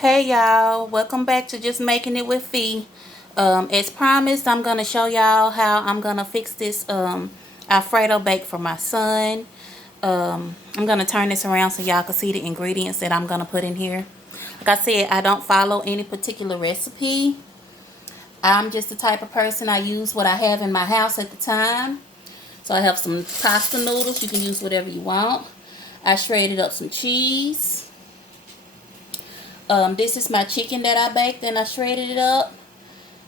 Hey y'all, welcome back to Just Making It with Fee. As promised, I'm gonna show y'all how I'm gonna fix this Alfredo bake for my son. I'm gonna turn this around so y'all can see the ingredients that I'm gonna put in here. Like I said, I don't follow any particular recipe. I'm just the type of person, I use what I have in my house at the time. So I have some pasta noodles. You can use whatever you want. I shredded up some cheese. This is my chicken that I baked and I shredded it up.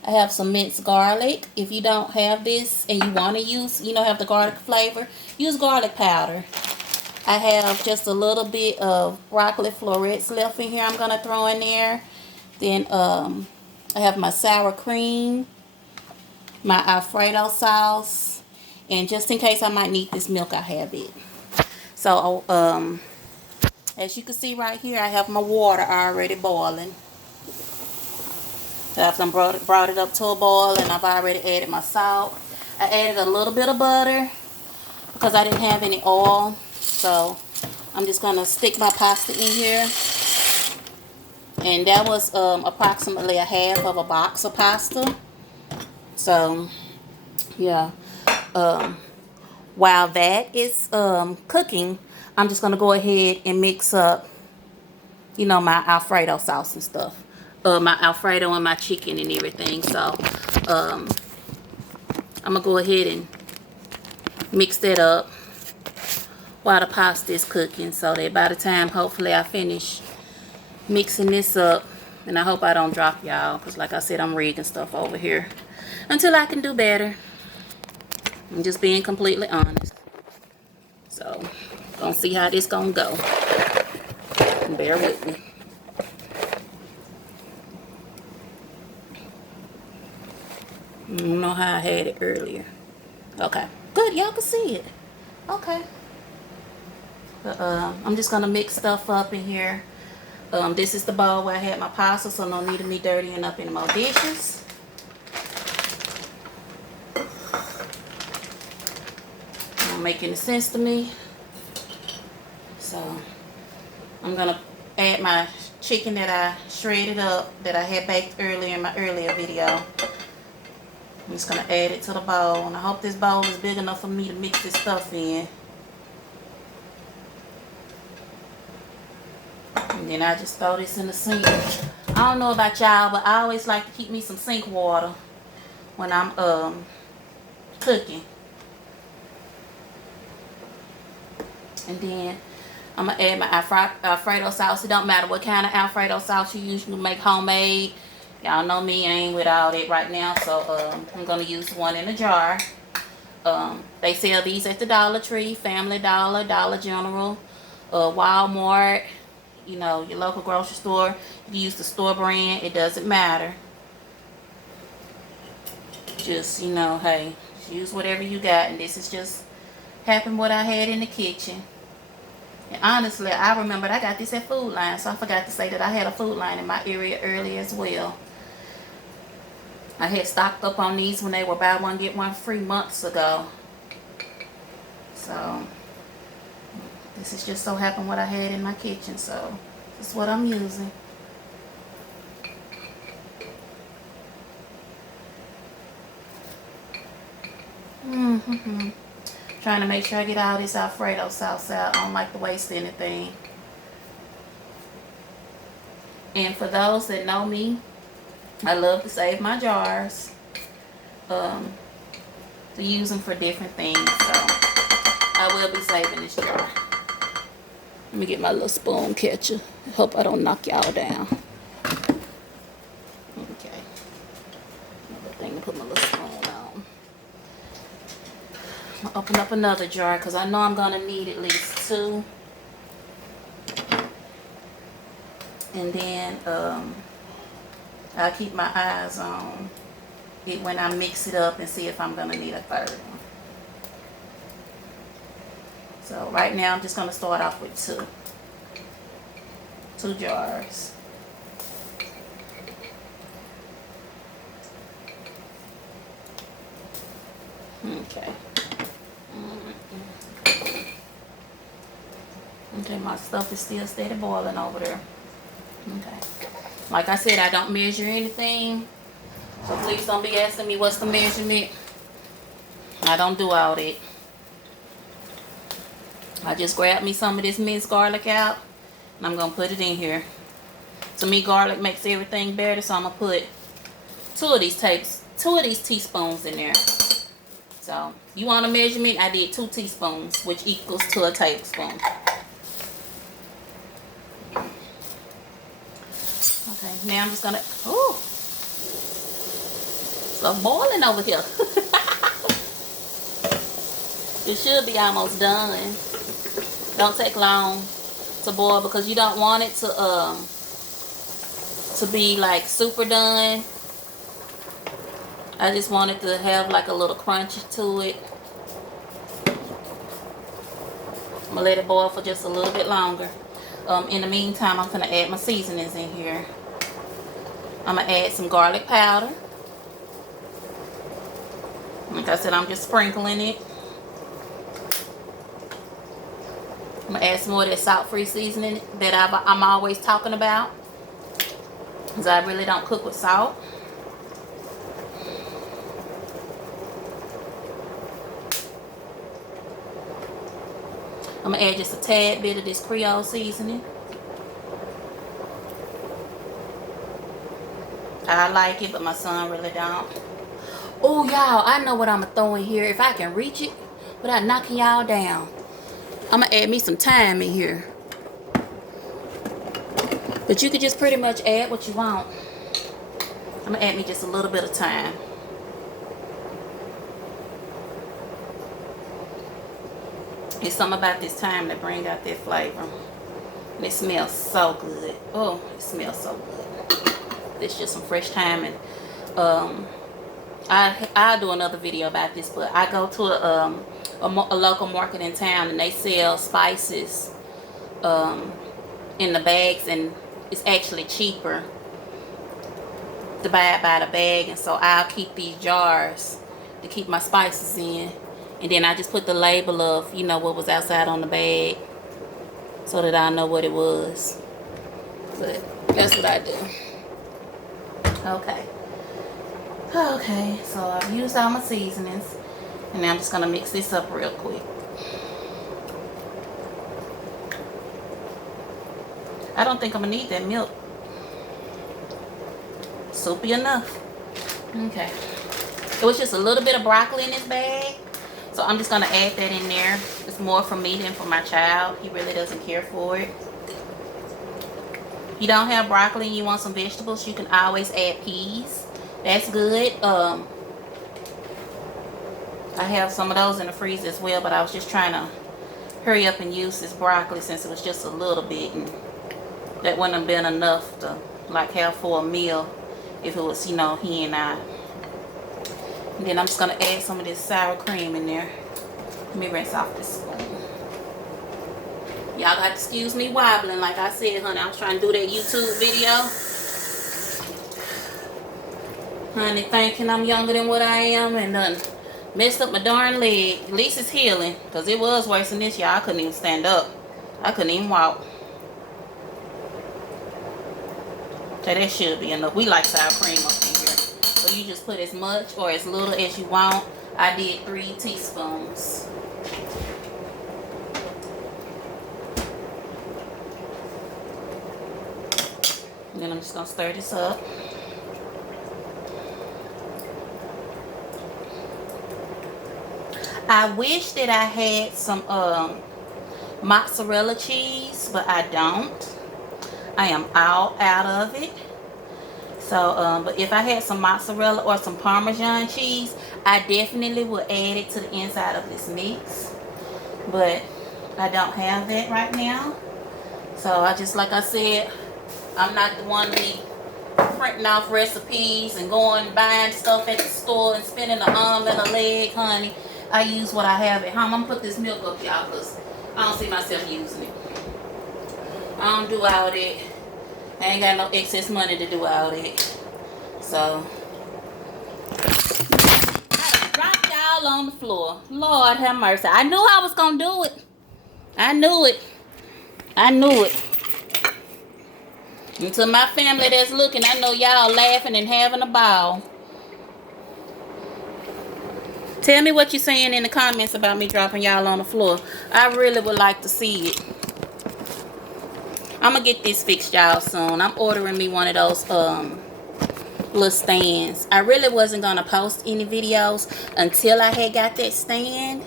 I have some minced garlic. If you don't have this and you want to use, have the garlic flavor, use garlic powder. I have just a little bit of broccoli florets left in here I'm going to throw in there. Then I have my sour cream, my alfredo sauce, and just in case I might need this milk, I have it. So as you can see right here, I have my water already boiling. So I've brought it up to a boil, and I've already added my salt. I added a little bit of butter because I didn't have any oil. So I'm just going to stick my pasta in here. And that was approximately a half of a box of pasta. So, yeah. While that is cooking, I'm just going to go ahead and mix up, my Alfredo sauce and stuff. My Alfredo and my chicken and everything. So, I'm going to go ahead and mix that up while the pasta is cooking, so that by the time hopefully I finish mixing this up, and I hope I don't drop y'all, because like I said, I'm rigging stuff over here until I can do better. I'm just being completely honest. So gonna see how this gonna go, and bear with me. I don't know how I had it earlier. Okay, good, y'all can see it. Okay. I'm just gonna mix stuff up in here. This is the bowl where I had my pasta, so no need of me dirtying up any more dishes. Not making sense to me. So I'm gonna add my chicken that I shredded up, that I had baked earlier in my earlier video. I'm just gonna add it to the bowl, and I hope this bowl is big enough for me to mix this stuff in. And then I just throw this in the sink. I don't know about y'all, but I always like to keep me some sink water when I'm cooking. And then I'm gonna add my Alfredo sauce. It don't matter what kind of Alfredo sauce you use. You can make homemade. Y'all know me, I ain't with all that right now, so I'm gonna use one in a jar. They sell these at the Dollar Tree, Family Dollar, Dollar General, Walmart, your local grocery store. If you use the store brand, it doesn't matter. Just, hey, use whatever you got. And this is just happened what I had in the kitchen. And honestly, I remembered I got this at Food Line, so I forgot to say that I had a Food Line in my area earlier as well. I had stocked up on these when they were buy one get one free months ago. So this is just so happened what I had in my kitchen, so this is what I'm using. Trying to make sure I get all this Alfredo sauce out. I don't like to waste anything. And for those that know me, I love to save my jars to use them for different things. So I will be saving this jar. Let me get my little spoon catcher. Hope I don't knock y'all down. Okay. Another thing to put my little spoon on. I'm going to open up another jar because I know I'm going to need at least two. And then I'll keep my eyes on it when I mix it up and see if I'm going to need a third one. So right now I'm just going to start off with two jars. Okay. Okay, my stuff is still steady boiling over there. Okay. Like I said, I don't measure anything. So please don't be asking me what's the measurement. I don't do all that. I just grab me some of this minced garlic out. And I'm going to put it in here. To me, garlic makes everything better. So I'm going to put two of these teaspoons in there. So you want a measurement? I did 2 teaspoons, which equals to a tablespoon. Okay, now I'm just gonna, ooh, so boiling over here. It should be almost done. Don't take long to boil because you don't want it to be like super done. I just want it to have like a little crunch to it. I'm gonna let it boil for just a little bit longer. In the meantime, I'm gonna add my seasonings in here. I'm gonna add some garlic powder. Like I said, I'm just sprinkling it. I'm gonna add some more of that salt-free seasoning that I'm always talking about, because I really don't cook with salt. I'm gonna add just a tad bit of this Creole seasoning. I like it, but my son really don't. Oh, y'all, I know what I'm gonna throw in here if I can reach it without knocking y'all down. I'm gonna add me some thyme in here. But you could just pretty much add what you want. I'm gonna add me just a little bit of thyme. It's something about this thyme that brings out that flavor. And it smells so good. Oh, it smells so good. It's just some fresh thyme. And I'll do another video about this, but I go to a local market in town and they sell spices in the bags, and it's actually cheaper to buy it by the bag. And so I'll keep these jars to keep my spices in, and then I just put the label of, you know, what was outside on the bag so that I know what it was. But that's what I do. Okay, so I've used all my seasonings, and now I'm just gonna mix this up real quick. I don't think I'm gonna need that milk. Soupy enough. Okay. It was just a little bit of broccoli in this bag, so I'm just gonna add that in there. It's more for me than for my child. He really doesn't care for it. If you don't have broccoli and you want some vegetables, you can always add peas. That's good. I have some of those in the freezer as well, but I was just trying to hurry up and use this broccoli since it was just a little bit, and that wouldn't have been enough to like have for a meal if it was, you know, he and I. And then I'm just gonna add some of this sour cream in there. Let me rinse off this spoon. Y'all got to excuse me wobbling. Like I said, honey, I was trying to do that YouTube video. Honey, thinking I'm younger than what I am, and done messed up my darn leg. At least it's healing, because it was worse than this, y'all. I couldn't even stand up. I couldn't even walk. So that should be enough. We like sour cream up in here. So you just put as much or as little as you want. I did 3 teaspoons. And then I'm just going to stir this up. I wish that I had some mozzarella cheese, but I don't. I am all out of it. So, but if I had some mozzarella or some Parmesan cheese, I definitely would add it to the inside of this mix. But I don't have that right now. So I just, like I said, I'm not the one to be printing off recipes and going buying stuff at the store and spending an arm and a leg, honey. I use what I have at home. I'm going to put this milk up, y'all, because I don't see myself using it. I don't do all that. I ain't got no excess money to do all that. So, I dropped y'all on the floor. Lord have mercy. I knew I was going to do it. I knew it. I knew it. And to my family that's looking, I know y'all laughing and having a ball. Tell me what you're saying in the comments about me dropping y'all on the floor. I really would like to see it. I'm gonna get this fixed, y'all, soon. I'm ordering me one of those little stands. I really wasn't gonna post any videos until I had got that stand,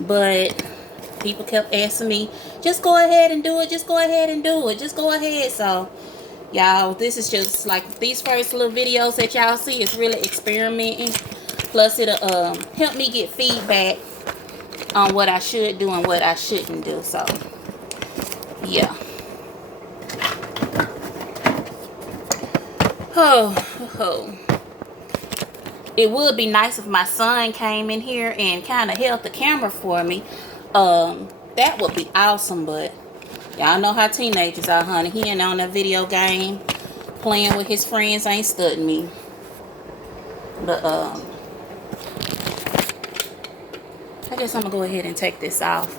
but people kept asking me, just go ahead and do it, just go ahead and do it, just go ahead. So y'all, this is just like these first little videos that y'all see is really experimenting. Plus it'll help me get feedback on what I should do and what I shouldn't do. So yeah. Oh. It would be nice if my son came in here and kind of held the camera for me. That would be awesome, but y'all know how teenagers are, honey. He ain't on that video game playing with his friends, ain't studying me. But I guess I'm gonna go ahead and take this off.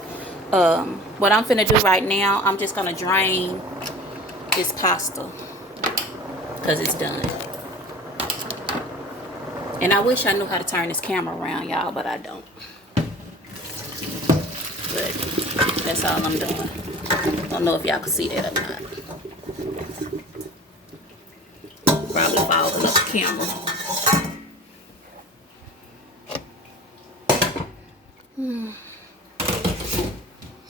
What I'm finna do right now, I'm just gonna drain this pasta because it's done. And I wish I knew how to turn this camera around, y'all, but I don't. But that's all I'm doing. Don't know if y'all can see that or not. Probably fogging up the camera.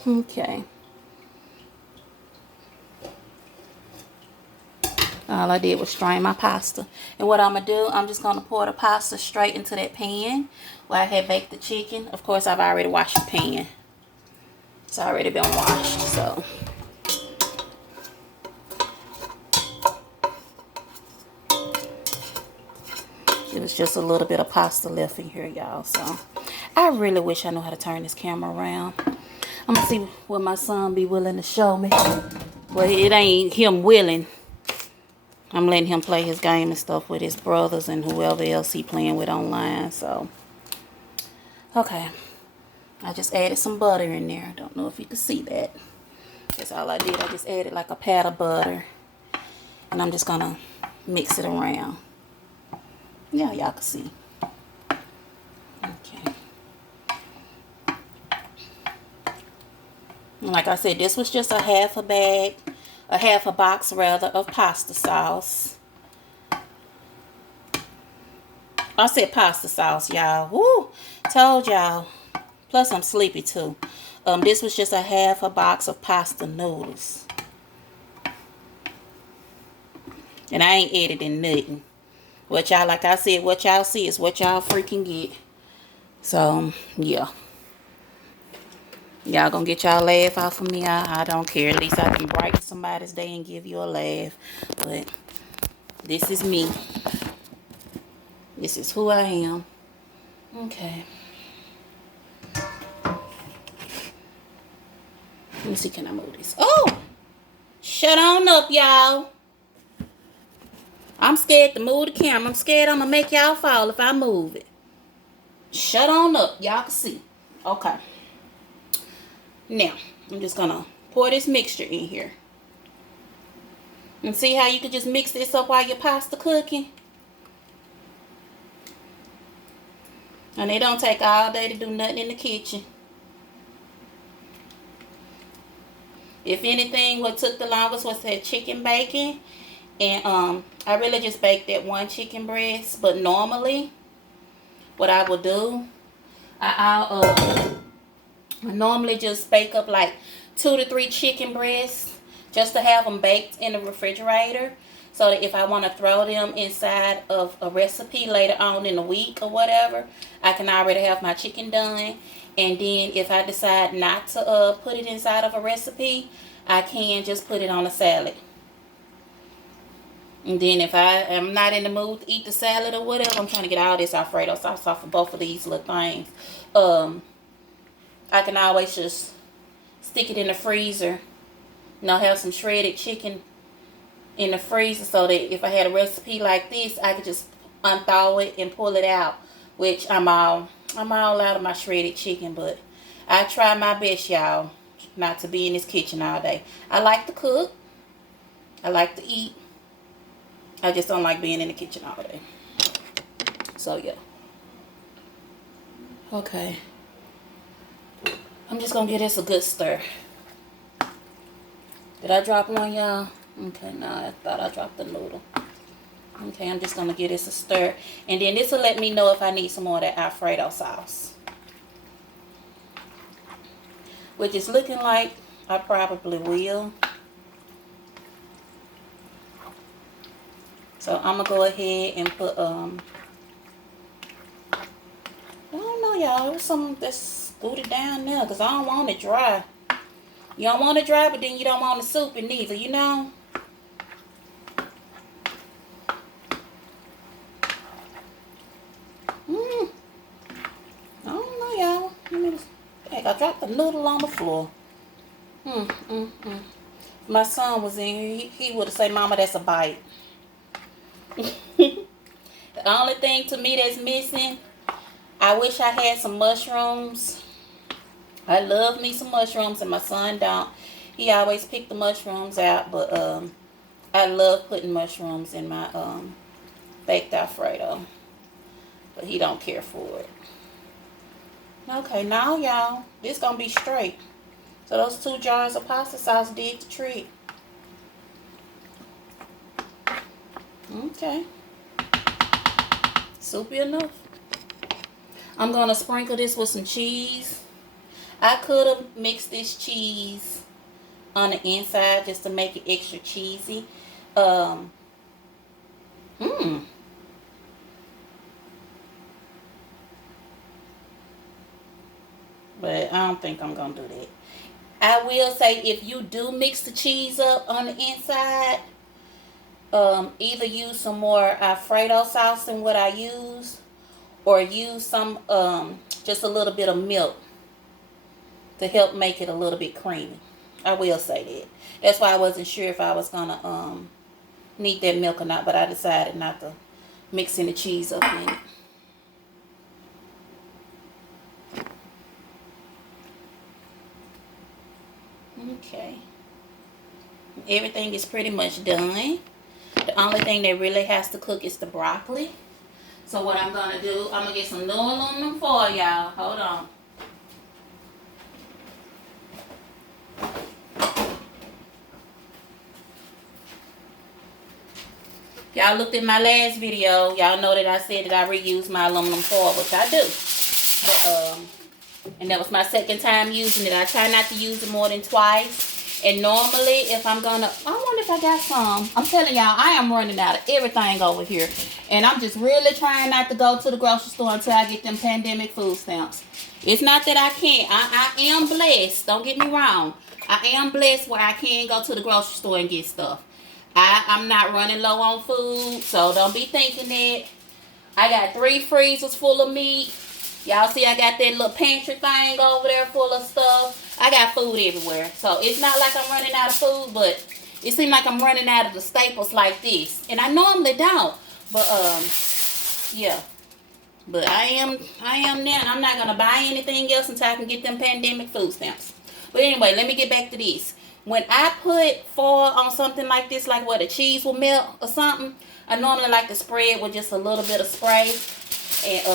Okay. All I did was strain my pasta. And what I'm going to do, I'm just going to pour the pasta straight into that pan where I had baked the chicken. Of course, I've already washed the pan. It's already been washed, so. It was just a little bit of pasta left in here, y'all. So, I really wish I knew how to turn this camera around. I'm going to see what my son be willing to show me. Well, it ain't him willing. I'm letting him play his game and stuff with his brothers and whoever else he playing with online. So, okay. I just added some butter in there. Don't know if you can see that. That's all I did. I just added like a pat of butter. And I'm just going to mix it around. Yeah, y'all can see. Okay. And like I said, this was just a half a box rather, of pasta sauce. I said pasta sauce, y'all. Woo! Told y'all. Plus, I'm sleepy too. This was just a half a box of pasta noodles. And I ain't editing nothing. What y'all, like I said, what y'all see is what y'all freaking get. So, yeah. Y'all gonna get y'all laugh off of me. I don't care. At least I can brighten somebody's day and give you a laugh. But this is me. This is who I am. Okay. Let me see, can I move this? Oh! Shut on up, y'all. I'm scared to move the camera. I'm scared I'm gonna make y'all fall if I move it. Shut on up. Y'all can see. Okay. Now, I'm just gonna pour this mixture in here. And see how you can just mix this up while your pasta cooking? And it don't take all day to do nothing in the kitchen. If anything, what took the longest was that chicken bacon. And I really just baked that one chicken breast. But normally, what I will do, I normally just bake up like 2 to 3 chicken breasts just to have them baked in the refrigerator, so that if I want to throw them inside of a recipe later on in the week or whatever, I can already have my chicken done. And then if I decide not to put it inside of a recipe, I can just put it on a salad. And then if I am not in the mood to eat the salad or whatever, I'm trying to get all this alfredo sauce off of both of these little things. I can always just stick it in the freezer. You know, have some shredded chicken in the freezer, so that if I had a recipe like this, I could just unthaw it and pull it out. Which I'm all out of my shredded chicken, but I try my best, y'all, not to be in this kitchen all day. I like to cook. I like to eat. I just don't like being in the kitchen all day. So yeah. Okay. I'm just gonna give this a good stir. Did I drop one, y'all? Okay, no, I thought I dropped the noodle. Okay, I'm just gonna give this a stir. And then this will let me know if I need some more of that Alfredo sauce. Which is looking like I probably will. So I'm gonna go ahead and put I don't know, y'all. There's some that's scooted down there because I don't want it dry. You don't want it dry, but then you don't want the soup in neither, you know? I don't know, y'all. Heck, I dropped the noodle on the floor. My son was in here. He would have said, Mama, that's a bite. The only thing to me that's missing, I wish I had some mushrooms. I love me some mushrooms, and my son don't. He always pick the mushrooms out, but I love putting mushrooms in my baked Alfredo, but he don't care for it. Okay, now y'all, this gonna be straight. So those 2 jars of pasta sauce did the trick. Okay, soupy enough. I'm gonna sprinkle this with some cheese. I could have mixed this cheese on the inside just to make it extra cheesy. But I don't think I'm gonna do that. I will say, if you do mix the cheese up on the inside, either use some more Alfredo sauce than what I use, or use some just a little bit of milk to help make it a little bit creamy. I will say that. That's why I wasn't sure if I was gonna need that milk or not, but I decided not to mix any cheese up in it. Okay. Everything is pretty much done. The only thing that really has to cook is the broccoli. So what I'm gonna do, I'm gonna get some new aluminum foil, y'all. Hold on. Y'all looked at my last video. Y'all know that I said that I reuse my aluminum foil, which I do. But, and that was my second time using it. I try not to use it more than twice. And normally, if I'm gonna, I wonder if I got some. I'm telling y'all, I am running out of everything over here. And I'm just really trying not to go to the grocery store until I get them pandemic food stamps. It's not that I can't. I am blessed. Don't get me wrong. I am blessed where I can go to the grocery store and get stuff. I'm not running low on food, so don't be thinking that. I got 3 freezers full of meat. Y'all see I got that little pantry thing over there full of stuff. I got food everywhere. So it's not like I'm running out of food, but it seems like I'm running out of the staples like this. And I normally don't. But yeah. But I am now. I'm not gonna buy anything else until I can get them pandemic food stamps. But anyway, let me get back to this. When I put foil on something like this, like where the cheese will melt or something, I normally like to spread with just a little bit of spray and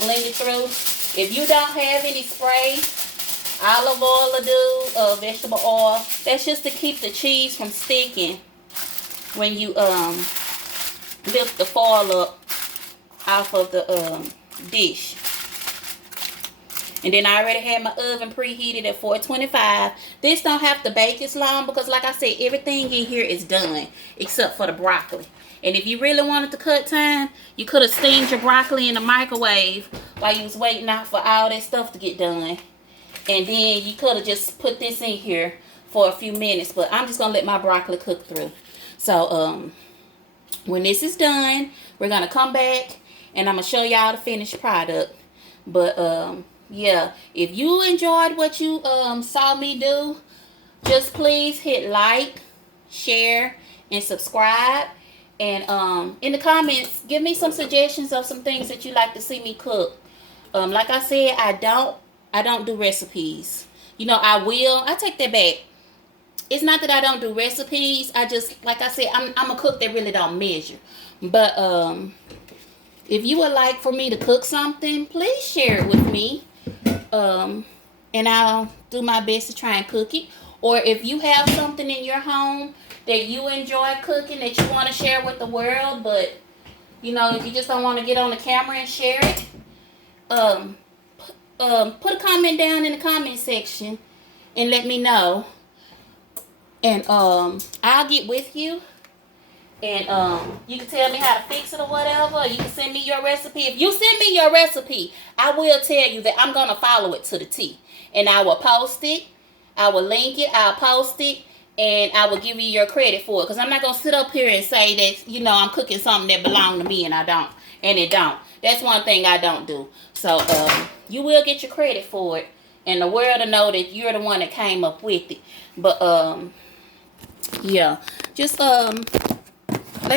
blend it through. If you don't have any spray, olive oil will do, vegetable oil. That's just to keep the cheese from sticking when you lift the foil up off of the dish. And then I already had my oven preheated at 425. This don't have to bake as long because, like I said, everything in here is done except for the broccoli. And if you really wanted to cut time, you could have steamed your broccoli in the microwave while you was waiting out for all that stuff to get done. And then you could have just put this in here for a few minutes. But I'm just going to let my broccoli cook through. So, when this is done, we're going to come back and I'm going to show y'all the finished product. But, yeah, if you enjoyed what you saw me do, just please hit like, share, and subscribe. And in the comments, give me some suggestions of some things that you like to see me cook. Like I said, I don't do recipes. I take that back. it's not that I don't do recipes. I just, like I said, I'm a cook that really don't measure. But if you would like for me to cook something, please share it with me. And I'll do my best to try and cook it. Or if you have something in your home that you enjoy cooking that you want to share with the world, but you know, if you just don't want to get on the camera and share it, put a comment down in the comment section and let me know. And I'll get with you. And you can tell me how to fix it or whatever. You can send me your recipe. If you send me your recipe, I will tell you that I'm going to follow it to the T. And I will post it. I will link it. I'll post it. And I will give you your credit for it. Because I'm not going to sit up here and say that, you know, I'm cooking something that belongs to me and I don't. And it don't. That's one thing I don't do. So you will get your credit for it. And the world will know that you're the one that came up with it. But yeah. Just